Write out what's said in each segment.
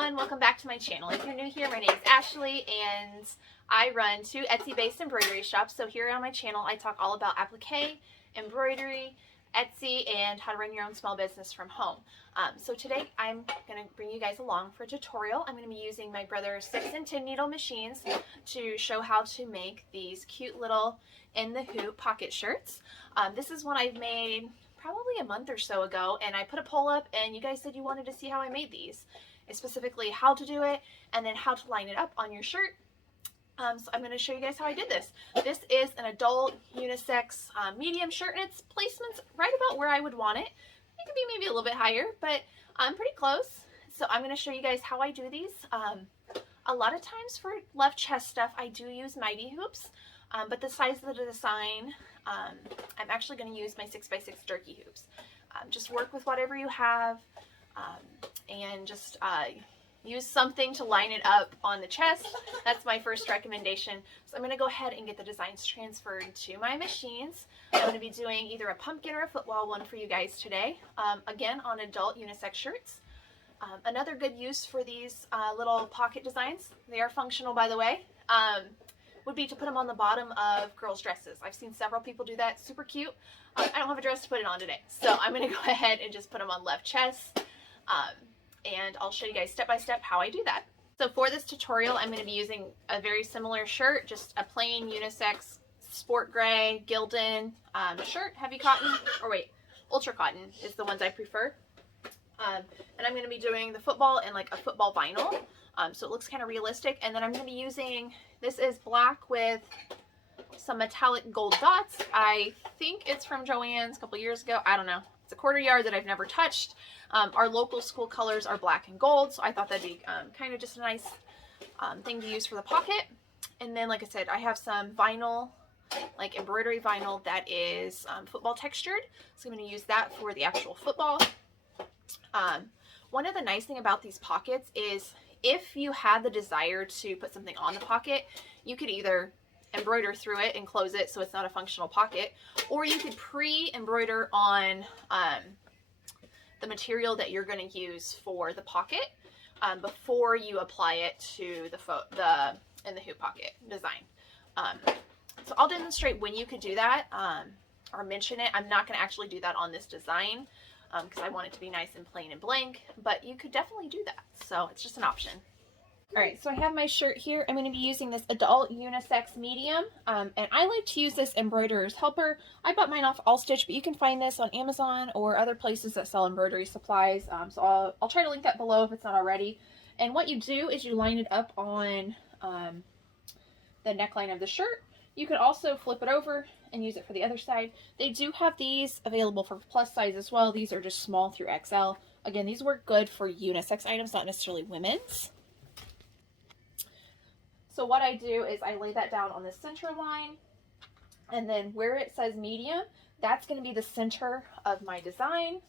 everyone, welcome back to my channel. If you're new here, my name is Ashley and I run two Etsy-based embroidery shops. So here on my channel, I talk all about applique, embroidery, Etsy, and how to run your own small business from home. So today I'm going to bring you guys along for a tutorial. I'm going to be using my brother's 6 and 10 needle machines to show how to make these cute little in the hoop pocket shirts. This is one I've made probably a month or so ago, and I put a poll up and you guys said you wanted to see how I made these, and specifically how to do it and then how to line it up on your shirt. So I'm going to show you guys how I did this. This is an adult unisex medium shirt, and its placement's right about where I would want it. It could be maybe a little bit higher, but I'm pretty close. So I'm going to show you guys how I do these. A lot of times for left chest stuff I do use mighty hoops, but the size of the design, I'm actually going to use my 6x6 Durkee hoops. Just work with whatever you have, and just use something to line it up on the chest. That's my first recommendation. So I'm going to go ahead and get the designs transferred to my machines. I'm going to be doing either a pumpkin or a football one for you guys today, again on adult unisex shirts. Another good use for these little pocket designs, they are functional by the way, would be to put them on the bottom of girls' dresses. I've seen several people do that. Super cute. I don't have a dress to put it on today, so I'm going to go ahead and just put them on left chest, and I'll show you guys step by step how I do that. So for this tutorial, I'm going to be using a very similar shirt, just a plain unisex sport gray Gildan shirt, heavy cotton, or wait, ultra cotton is the ones I prefer. And I'm going to be doing the football in like a football vinyl, so it looks kind of realistic. And then I'm going to be using, this is black with some metallic gold dots. I think it's from Joann's a couple years ago. I don't know. It's a quarter yard that I've never touched. Our local school colors are black and gold, so I thought that'd be kind of just a nice thing to use for the pocket. And then, like I said, I have some vinyl, like embroidery vinyl that is football textured, so I'm going to use that for the actual football. One of the nice thing about these pockets is if you had the desire to put something on the pocket, you could either embroider through it and close it so it's not a functional pocket, or you could pre-embroider on the material that you're going to use for the pocket before you apply it to the in the hoop pocket design. So I'll demonstrate when you could do that, or mention it. I'm not going to actually do that on this design because I want it to be nice and plain and blank, but you could definitely do that. So it's just an option. All right, so I have my shirt here. I'm going to be using this adult unisex medium, and I like to use this embroiderer's helper. I bought mine off Allstitch, but you can find this on Amazon or other places that sell embroidery supplies. So I'll try to link that below if it's not already. And what you do is you line it up on the neckline of the shirt. You could also flip it over and use it for the other side. They do have these available for plus size as well. These are just small through XL. Again, these work good for unisex items, not necessarily women's. So what I do is I lay that down on the center line, and then where it says medium, that's going to be the center of my design.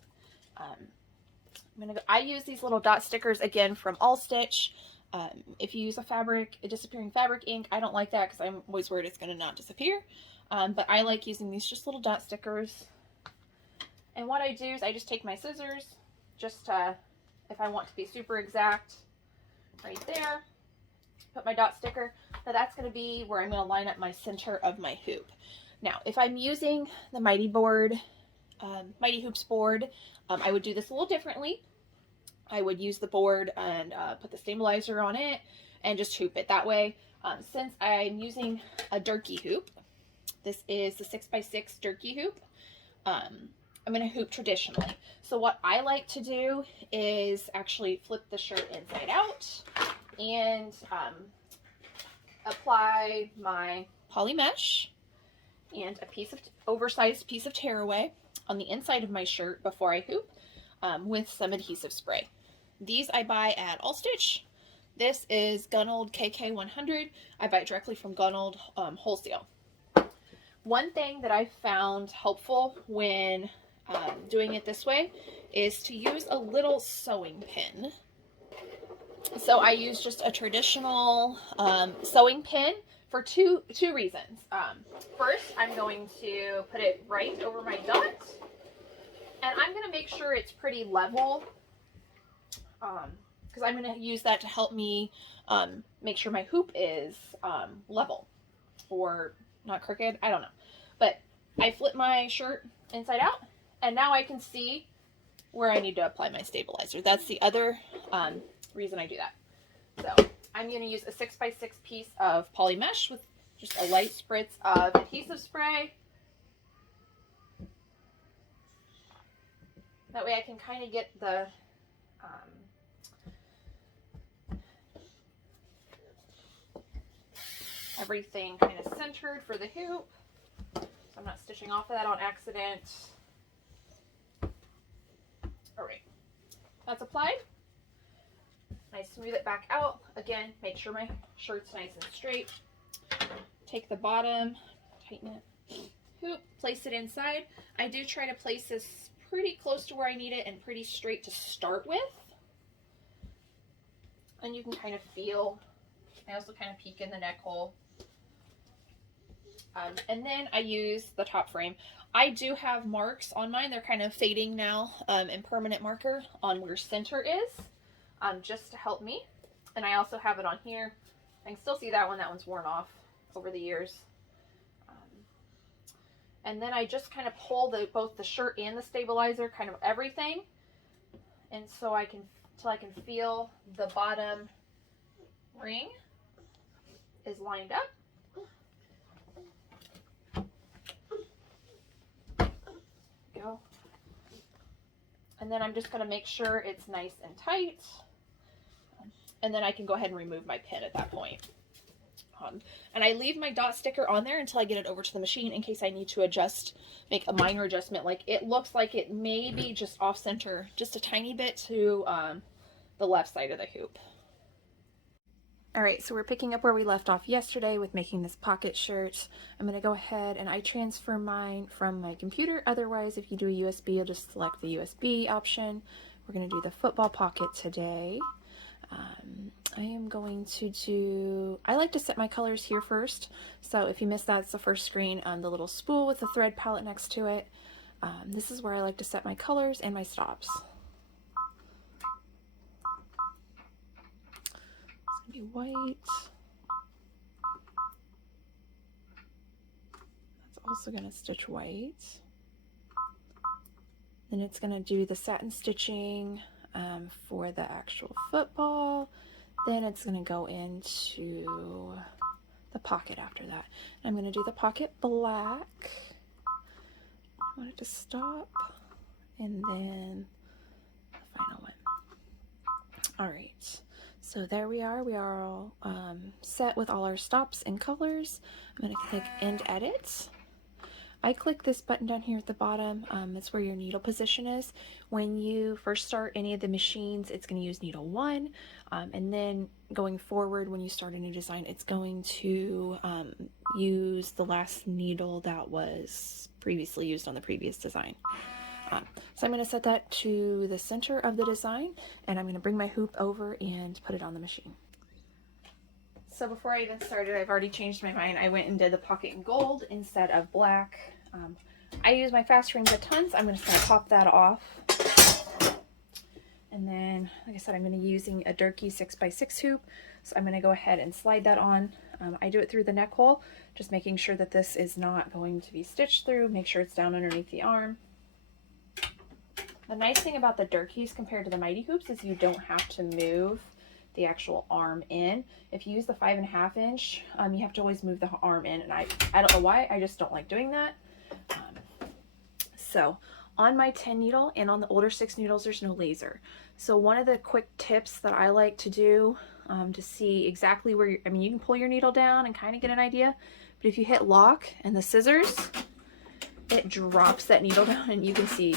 I use these little dot stickers again from Allstitch. If you use a disappearing fabric ink, I don't like that because I'm always worried it's going to not disappear. But I like using these just little dot stickers. And what I do is I just take my scissors, just if I want to be super exact, right there. Put my dot sticker. Now that's going to be where I'm going to line up my center of my hoop. Now, if I'm using the Mighty Hoops board, I would do this a little differently. I would use the board and put the stabilizer on it and just hoop it that way. Since I'm using a Durkee hoop, this is the 6x6 Durkee hoop, I'm going to hoop traditionally. So what I like to do is actually flip the shirt inside out and apply my poly mesh and a oversized piece of tearaway on the inside of my shirt before I hoop with some adhesive spray. These I buy at Allstitch. This is Gunold KK100. I buy it directly from Gunold wholesale. One thing that I found helpful when doing it this way is to use a little sewing pin. So I use just a traditional sewing pin for two reasons. First, I'm going to put it right over my dot, and I'm going to make sure it's pretty level because I'm going to use that to help me make sure my hoop is level or not crooked. I don't know. But I flip my shirt inside out, and now I can see where I need to apply my stabilizer. That's the other reason I do that. So I'm going to use a 6x6 piece of poly mesh with just a light spritz of adhesive spray. That way I can kind of get the everything kind of centered for the hoop, so I'm not stitching off of that on accident. All right, that's applied. I smooth it back out. Again, make sure my shirt's nice and straight. Take the bottom, tighten it, hoop, place it inside. I do try to place this pretty close to where I need it and pretty straight to start with. And you can kind of feel, I also kind of peek in the neck hole. And then I use the top frame. I do have marks on mine. They're kind of fading now, and permanent marker on where center is, just to help me. And I also have it on here. I can still see that one. That one's worn off over the years. And then I just kind of pull both the shirt and the stabilizer, kind of everything. And so till I can feel the bottom ring is lined up. Go. And then I'm just going to make sure it's nice and tight. And then I can go ahead and remove my pin at that point. And I leave my dot sticker on there until I get it over to the machine in case I need to make a minor adjustment. Like it looks like it may be just off center, just a tiny bit to the left side of the hoop. All right, so we're picking up where we left off yesterday with making this pocket shirt. I'm going to go ahead and I transfer mine from my computer. Otherwise, if you do a USB, you'll just select the USB option. We're going to do the football pocket today. I am going to do, I like to set my colors here first. So if you missed that, it's the first screen, the little spool with the thread palette next to it. This is where I like to set my colors and my stops. It's going to be white. That's also going to stitch white. Then it's going to do the satin stitching for the actual football. Then it's going to go into the pocket after that. I'm going to do the pocket black. I want it to stop. And then the final one. All right. So there we are. We are all set with all our stops and colors. I'm going to click End Edit. I click this button down here at the bottom. It's where your needle position is. When you first start any of the machines, it's going to use needle 1. And then going forward, when you start a new design, it's going to use the last needle that was previously used on the previous design. So I'm going to set that to the center of the design, and I'm going to bring my hoop over and put it on the machine. So before I even started, I've already changed my mind. I went and did the pocket in gold instead of black. I use my fast rings a ton, so I'm just going to pop that off. And then, like I said, I'm going to be using a Durkee 6x6 hoop. So I'm going to go ahead and slide that on. I do it through the neck hole, just making sure that this is not going to be stitched through. Make sure it's down underneath the arm. The nice thing about the Durkees compared to the Mighty hoops is you don't have to move the actual arm in. If you use the 5.5 inch, you have to always move the arm in, and I don't know why, I just don't like doing that. So on my 10 needle and on the older 6 needles, there's no laser. So one of the quick tips that I like to do to see exactly where you can pull your needle down and kind of get an idea, but if you hit lock and the scissors, it drops that needle down and you can see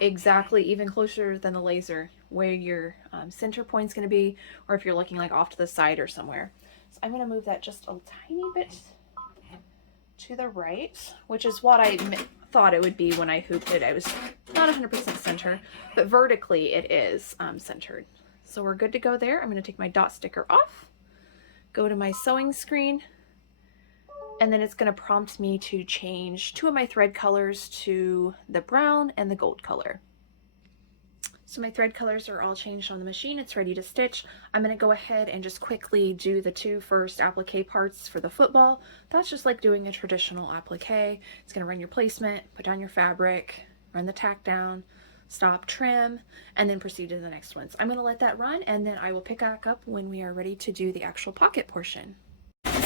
exactly, even closer than the laser, where your center point's going to be, or if you're looking like off to the side or somewhere. So I'm going to move that just a tiny bit to the right, which is what I thought it would be when I hooped it. I was not 100% center, but vertically it is centered. So we're good to go there. I'm going to take my dot sticker off, go to my sewing screen, and then it's going to prompt me to change 2 of my thread colors to the brown and the gold color. So my thread colors are all changed on the machine. It's ready to stitch. I'm going to go ahead and just quickly do the two first applique parts for the football. That's just like doing a traditional applique. It's going to run your placement, put down your fabric, run the tack down, stop, trim, and then proceed to the next one. So I'm going to let that run, and then I will pick back up when we are ready to do the actual pocket portion.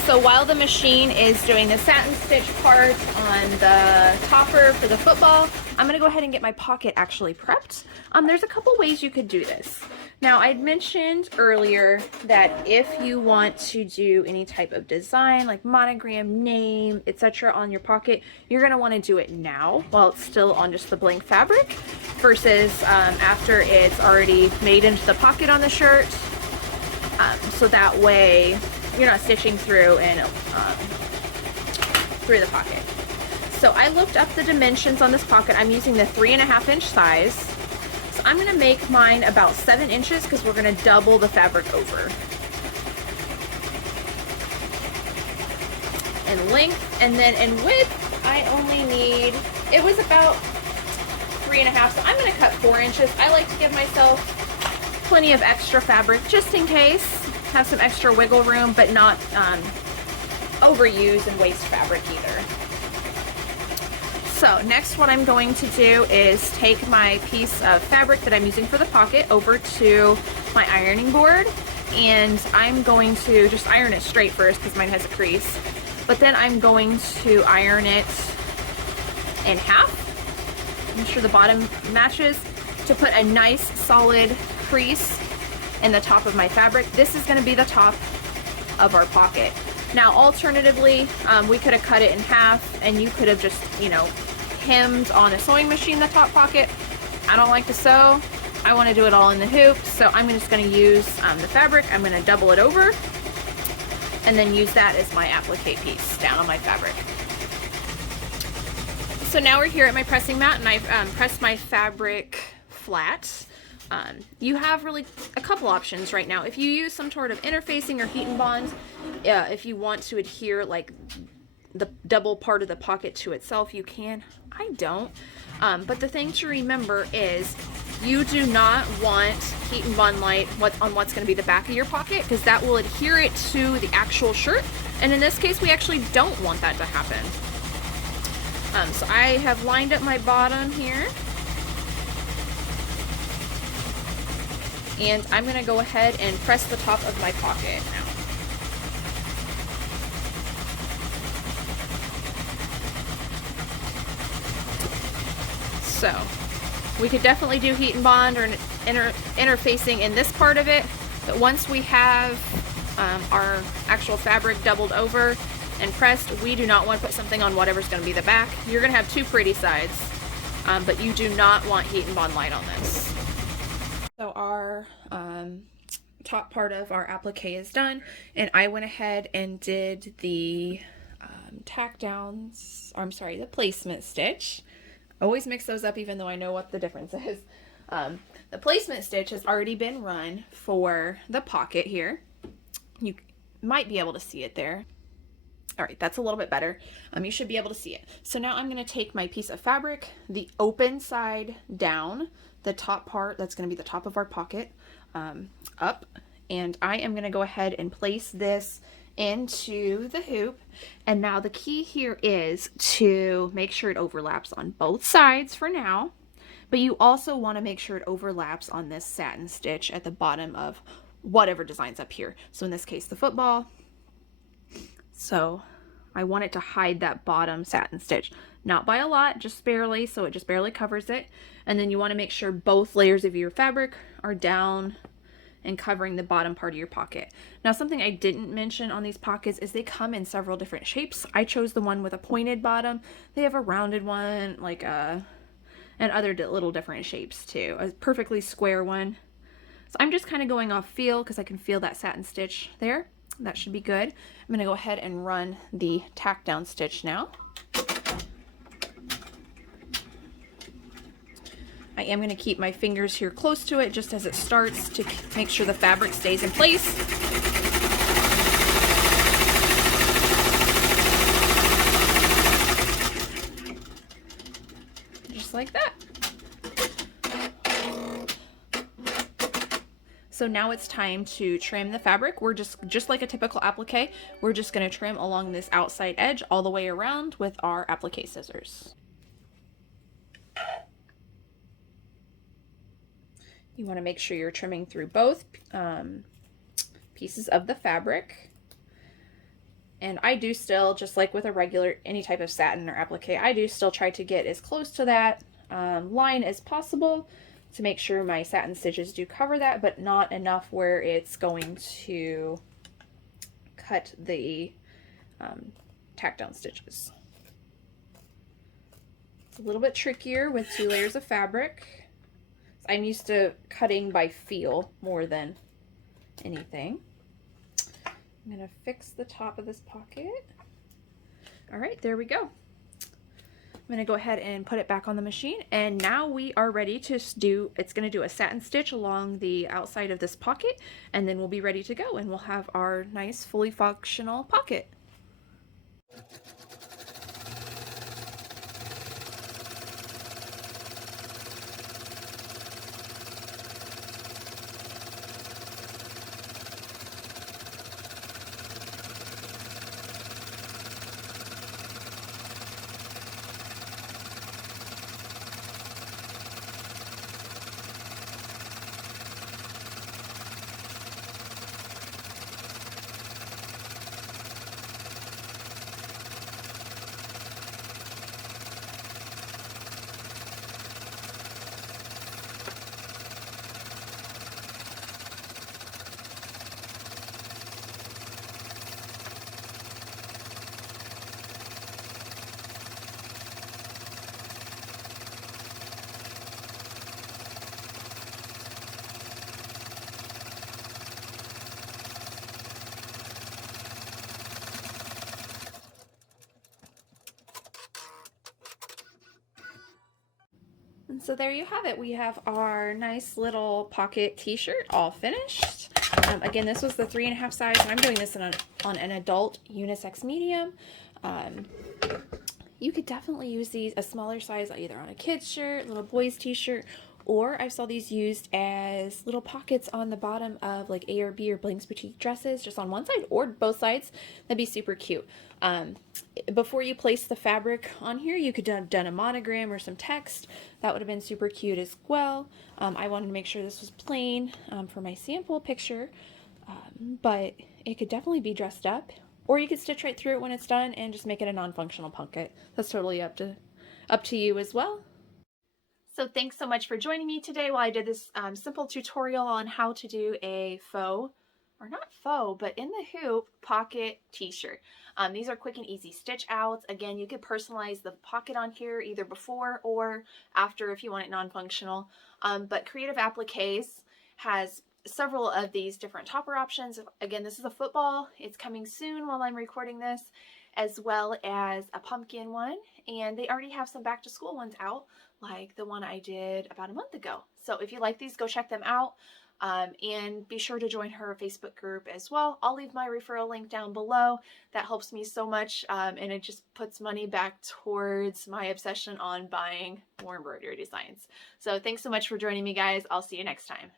So while the machine is doing the satin stitch part on the topper for the football, I'm going to go ahead and get my pocket actually prepped. There's a couple ways you could do this. Now, I'd mentioned earlier that if you want to do any type of design, like monogram, name, etc. on your pocket, you're going to want to do it now while it's still on just the blank fabric versus after it's already made into the pocket on the shirt. So that way you're not stitching through and through the pocket. So I looked up the dimensions on this pocket. I'm using the 3.5 inch size. So I'm going to make mine about 7 inches because we're going to double the fabric over. In length, and then in width, I only need, it was about 3.5, so I'm going to cut 4 inches. I like to give myself plenty of extra fabric just in case. Have some extra wiggle room, but not overuse and waste fabric either. So next what I'm going to do is take my piece of fabric that I'm using for the pocket over to my ironing board, and I'm going to just iron it straight first because mine has a crease, but then I'm going to iron it in half, make sure the bottom matches, to put a nice solid crease in the top of my fabric. This is going to be the top of our pocket. Now alternatively, we could have cut it in half and you could have just, you know, hemmed on a sewing machine the top pocket. I don't like to sew. I want to do it all in the hoop, so I'm just going to use the fabric. I'm going to double it over and then use that as my applique piece down on my fabric. So now we're here at my pressing mat, and I've pressed my fabric flat. You have really a couple options right now. If you use some sort of interfacing or heat and bond, if you want to adhere like the double part of the pocket to itself, you can. I don't. But the thing to remember is you do not want heat and bond light on what's going to be the back of your pocket, because that will adhere it to the actual shirt. And in this case, we actually don't want that to happen. So I have lined up my bottom here. And I'm going to go ahead and press the top of my pocket now. So we could definitely do heat and bond or interfacing in this part of it, but once we have our actual fabric doubled over and pressed, we do not want to put something on whatever's going to be the back. You're going to have two pretty sides, but you do not want heat and bond light on this. So our top part of our applique is done, and I went ahead and did the tack downs, or I'm sorry, the placement stitch. Always mix those up even though I know what the difference is. The placement stitch has already been run for the pocket here. You might be able to see it there. All right, that's a little bit better. You should be able to see it. So now I'm going to take my piece of fabric, the open side down, the top part, that's going to be the top of our pocket, up, and I am going to go ahead and place this into the hoop. And now the key here is to make sure it overlaps on both sides for now, but you also want to make sure it overlaps on this satin stitch at the bottom of whatever design's up here. So in this case, the football. So I want it to hide that bottom satin stitch, not by a lot, just barely, so it just barely covers it. And then you want to make sure both layers of your fabric are down and covering the bottom part of your pocket. Now, something I didn't mention on these pockets is they come in several different shapes. I chose the one with a pointed bottom. They have a rounded one, like and other little different shapes too. A perfectly square one. So I'm just kind of going off feel because I can feel that satin stitch there. That should be good. I'm going to go ahead and run the tack down stitch now. I am going to keep my fingers here close to it just as it starts to make sure the fabric stays in place. Just like that. So now it's time to trim the fabric. We're just like a typical applique, we're just going to trim along this outside edge all the way around with our applique scissors. You want to make sure you're trimming through both pieces of the fabric. And I do still, just like with a regular, any type of satin or applique, I do still try to get as close to that line as possible to make sure my satin stitches do cover that, but not enough where it's going to cut the tack down stitches. It's a little bit trickier with 2 layers of fabric. I'm used to cutting by feel more than anything. I'm going to fix the top of this pocket. All right, there we go. I'm going to go ahead and put it back on the machine, and now we are ready to do, it's going to do a satin stitch along the outside of this pocket, and then we'll be ready to go, and we'll have our nice fully functional pocket. And so there you have it. We have our nice little pocket t-shirt all finished. Again, this was the 3.5 size, and I'm doing this on an adult unisex medium. You could definitely use these a smaller size either on a kid's shirt, little boy's t-shirt, or I saw these used as little pockets on the bottom of like A or B or Bling's Boutique dresses, just on one side or both sides. That'd be super cute. Before you place the fabric on here, you could have done a monogram or some text. That would have been super cute as well. I wanted to make sure this was plain for my sample picture, but it could definitely be dressed up, or you could stitch right through it when it's done and just make it a non-functional pocket. That's totally up to you as well. So thanks so much for joining me today while I did this simple tutorial on how to do a faux, or not faux, but in the hoop pocket t-shirt. These are quick and easy stitch outs. Again, you could personalize the pocket on here either before or after if you want it non-functional. But Creative Appliques has several of these different topper options. Again, this is a football. It's coming soon while I'm recording this, as well as a pumpkin one. And they already have some back to school ones out, like the one I did about a month ago. So if you like these, go check them out. And be sure to join her Facebook group as well. I'll leave my referral link down below. That helps me so much, and it just puts money back towards my obsession on buying more embroidery designs. So thanks so much for joining me, guys. I'll see you next time.